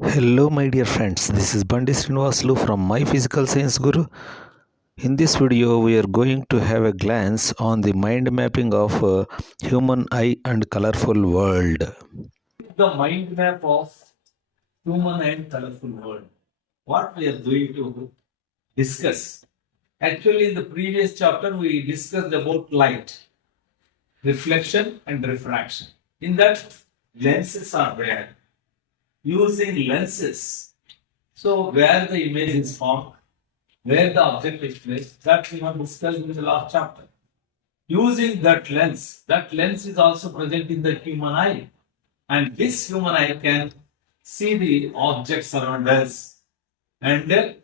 Hello, my dear friends. This is Bandi Srinivaslu from My Physical Science Guru. In this video, we are going to have a glance on the mind mapping of human eye and colorful world. The mind map of human and colorful world. What we are going to discuss. Actually, in the previous chapter, we discussed about light, reflection, and refraction. In that, lenses are there. Using lenses, so where the image is formed, where the object is placed, that we have discussed in the last chapter. Using that lens is also present in the human eye, and this human eye can see the objects around us and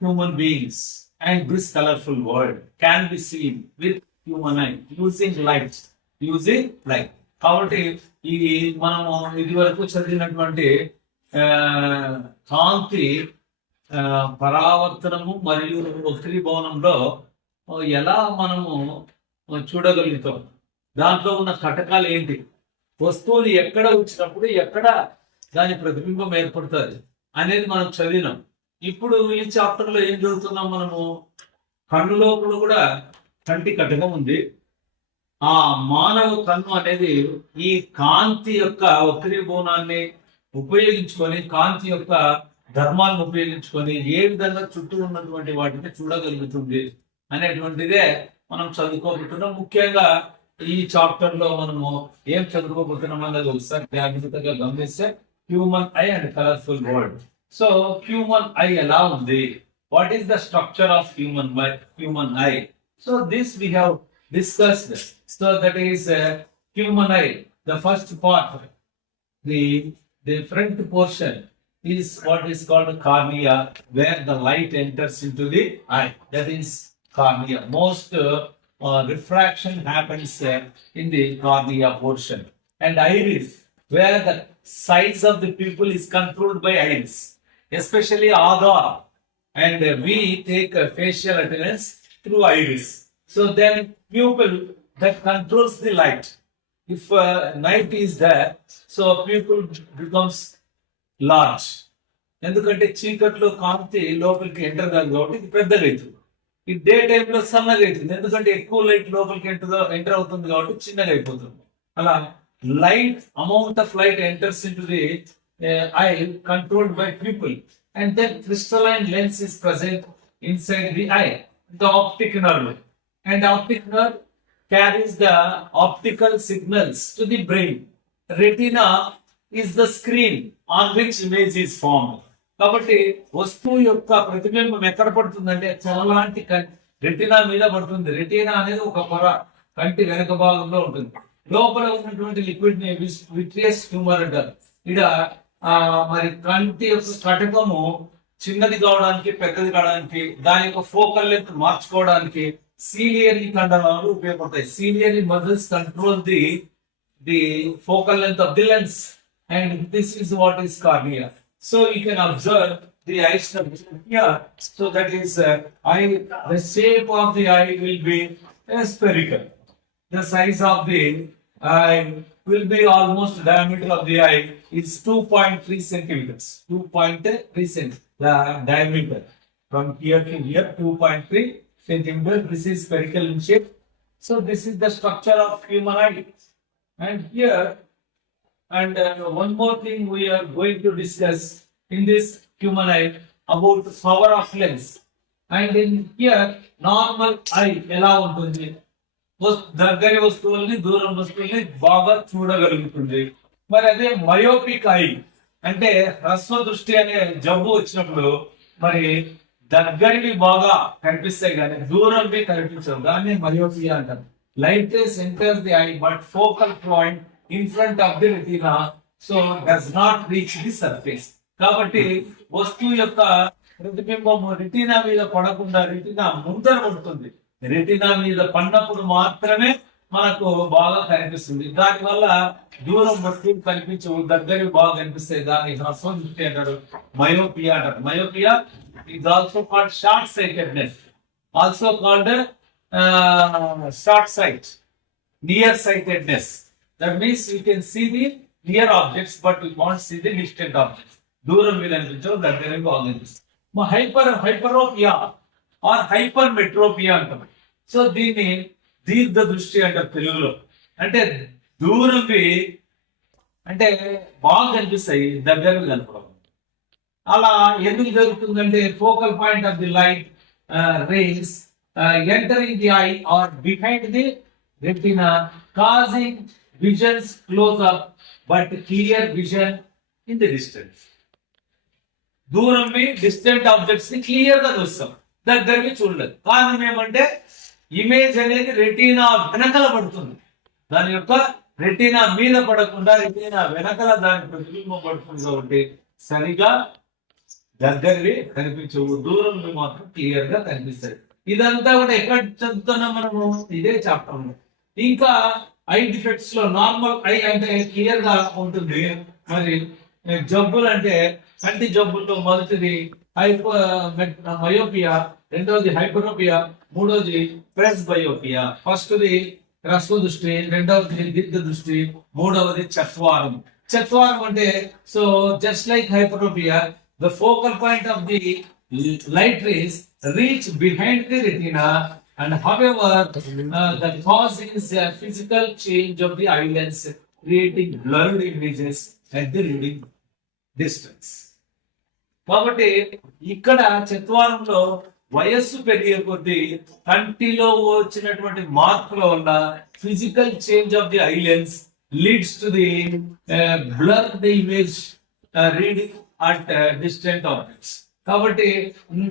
human beings, and this colorful world can be seen with human eye using light. కాబట్టి ఈ మనము ఇది వరకు చదివినటువంటి కాంతి పరావర్తనము మరియు వక్రీభవనంలో ఎలా మనము చూడగలుగుతాం, దాంట్లో ఉన్న కటకాలు ఏంటి, వస్తువులు ఎక్కడ వచ్చినప్పుడు ఎక్కడ దాని ప్రతిబింబం ఏర్పడుతుంది అనేది మనం చదివినాం. ఇప్పుడు ఈ చాప్టర్ లో ఏం చదువుతున్నాం మనము, కన్ను లోపల కూడా కంటి కటకం ఉంది. ఆ మానవ కన్ను అనేది ఈ కాంతి యొక్క వక్రీభవనాన్ని ఉపయోగించుకొని, కాంతి యొక్క ధర్మాలను ఉపయోగించుకొని ఏ విధంగా చుట్టూ ఉన్నటువంటి వాటిని చూడగలుగుతుంది అనేటువంటిదే మనం చదువుకోబోతున్నాం. ముఖ్యంగా ఈ చాప్టర్ లో మనము ఏం చదువుకోబోతున్నాం అన్నది ఒకసారి జాగ్రత్తగా గమనిస్తే, human I and colourful world. So human I ఎలా ఉంది, what is the structure of human I? So this we have discussed. So that is human eye. The first part, the front portion is what is called cornea, where the light enters into the eye. That is cornea. Most refraction happens in the cornea portion. And iris, where the size of the pupil is controlled by iris, especially agar. And we take facial attendance through iris. So then pupil that controls the light. If night is there, so pupil becomes large. ఎందుకంటే చీకట్లో కాంతి లోపలికి enter కాదు కాబట్టి ఇది పెద్దగా అవుతుంది. ఈ day టైంలో సన్నగా అవుతుంది, ఎందుకంటే ఎక్కువ లైట్ లోపలికి ఎంటర్ అవుతుంది కాబట్టి చిన్నగా అయిపోతుంది. అలా light, amount of light enters into the eye controlled by pupil, and then crystalline lens is present inside the eye, the optic nerve. And optic nerve carries the optical signals to the brain. Retina is the screen on which image is formed. కాబట్టి వస్తువు యొక్క ప్రతిబింబం ఎక్కడ పడుతుందంటే చల్లలాంటి retina మీద పడుతుంది. Retina అనేది ఒక పొర కంటి వెనక భాగంలో ఉంటుంది. లోపల ఉన్నటువంటి లిక్విడ్ ని విట్రియస్ ట్యూమర్ అంటారు. ఇక్కడ మరి కంటి యొక్క కటకము చిన్నది కావడానికి, పెద్దది కావడానికి, దాని యొక్క ఫోకల్ లెంత్ మార్చుకోవడానికి ciliary కండరాలు ఉపయోగపడతాయి. Ciliary muscles control the focal length of the lens, and this is what is cornea. So you can observe the eye structure here. So that is the shape of the eye will be spherical. The size of the eye will be almost diameter of the eye is 2.3 centimeters. 2.3 centimeters the diameter from here to here, 2.3 centimeter. This is spherical in shape. So this is the structure of human eye. And here, and one more thing we are going to discuss in this human eye about the power of lens. And in here, normal eye ఎలా ఉంటుంది, దగ్గరి వస్తువుల్ని దూరం వస్తువుల్ని బాగా చూడగలుగుతుంది. మరి అదే myopic I అంటే హ్రస్వ దృష్టి అనే జబ్బు వచ్చినప్పుడు మరి దగ్గరికి బాగా కనిపిస్తాయి కానీ దూరంవి కనిపించవు, దాన్ని మయోపియా అంటారు. Light race enters the I but focal point in front of the retina, so does not reach the surface. కాబట్టి వస్తువు యొక్క ప్రతిబింబం రెటీనా మీద పడకుండా రెటీనా ముందర పడుతుంది. రెటీనా మీద పడినప్పుడు మాత్రమే మనకు బాగా కనిపిస్తుంది. దానివల్ల దూరం వస్తువులు కనిపించవు, దగ్గరికి బాగా కనిపిస్తాయి. దాన్ని హ్రస్వ దృష్టి అంటారు, మయోపియా అంటారు. Myopia is also called short sightedness, also called short sight, near sightedness. That means you can see the near objects but we can't see the distant objects. దూరం మీద అనిపించడం, దగ్గర బాగా అనిపిస్తుంది. హైపరోపియా ఆర్ హైపర్ మెట్రోపియా అంటాం. So దీన్ని దీర్ఘ దృష్టి అంటారు తెలుగులో. అంటే దూరంవి అంటే బాగా కనిపిస్తాయి, దగ్గరవి కనపడవు. అలా ఎందుకు జరుగుతుందంటే focal point of the light rays entering the eye are behind the retina causing visions close up but clear vision in the distance. దూరంవి డిస్టెంట్ ఆబ్జెక్ట్స్ ని క్లియర్ గా చూస్తాం, దగ్గరవి చూడలేదు. కారణం ఏమంటే ఇమేజ్ అనేది రెటీనా వెనకల పడుతుంది, దాని యొక్క రెటీనా మీద పడకుండా రెటీనా వెనకల దాని ప్రతిబింబం పడుతుంది. కాబట్టి సరిగా దగ్గరవి కనిపించవు, దూరంవి మాత్రం క్లియర్ గా కనిపిస్తాయి. ఇదంతా కూడా ఎక్కడ చదువుతున్నాం మనము, ఇదే చాప్టర్. ఇంకా ఐ డిఫెక్ట్స్ లో నార్మల్ ఐ అంటే క్లియర్ గా ఉంటుంది. మరి జబ్బులు అంటే కంటి జబ్బుల్లో మొదటిది మయోపియా, రెండవది హైపరోపియా, మూడవది ప్రెస్ బయోపియా. ఫస్ట్ది హ్రస్వ దృష్టి, రెండవది దీర్ఘ దృష్టి, మూడవది చత్వారం. చత్వారం అంటే so just like hyperopia, the focal point of the light rays reach behind the retina, and however the cause is a physical change of the eye lens, creating blurred images at the reading distance. కాబట్టి ఇక్కడ చత్వారంలో వయస్సు పెరిగే కొద్దీ కంటిలో వచ్చినటువంటి మార్పుల వల్ల physical change of the eye lens leads to the blur the image reading at distant objects. కాబట్టి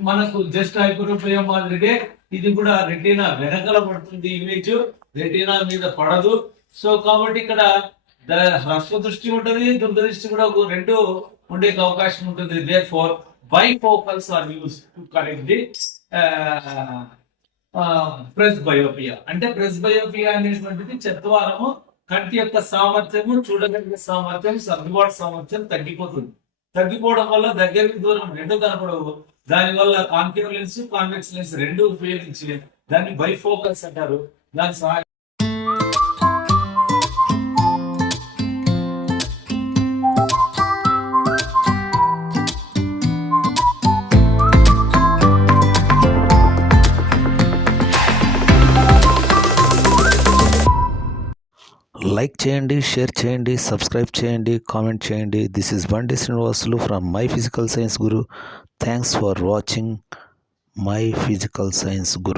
మనకు జస్ట్ హైపరోపియా మాదిరిగే ఇది కూడా రెటీనా వెనకల పడుతుంది, ఇమేజ్ రెటీనా మీద పడదు. సో కాబట్టి ఇక్కడ హ్రస్వ దృష్టి ఉంటుంది, దూరదృష్టి కూడా రెండు ఉండే అవకాశం ఉంటుంది. Therefore bifocals are used to correct the presbyopia. అంటే ప్రెస్ బయోపియా అనేటువంటిది చత్వారము, కంటి యొక్క సామర్థ్యము, చూడగలిగే సామర్థ్యం, సర్దుబాటు సామర్థ్యం తగ్గిపోవడం వల్ల దగ్గరికి దూరం రెండు కనపడవు. దాని వల్ల కాన్కేవ్ లెన్స్, కాన్వెక్స్ లెన్స్ రెండు ఉపయోగించి దాన్ని బైఫోకల్స్ అంటారు. దాని సహాయం లైక్ చేయండి, షేర్ చేయండి, సబ్స్క్రైబ్ చేయండి, కామెంట్ చేయండి. దిస్ ఈజ్ బండి Srinivasulu from my physical science Guru. Thanks for watching my physical science Guru.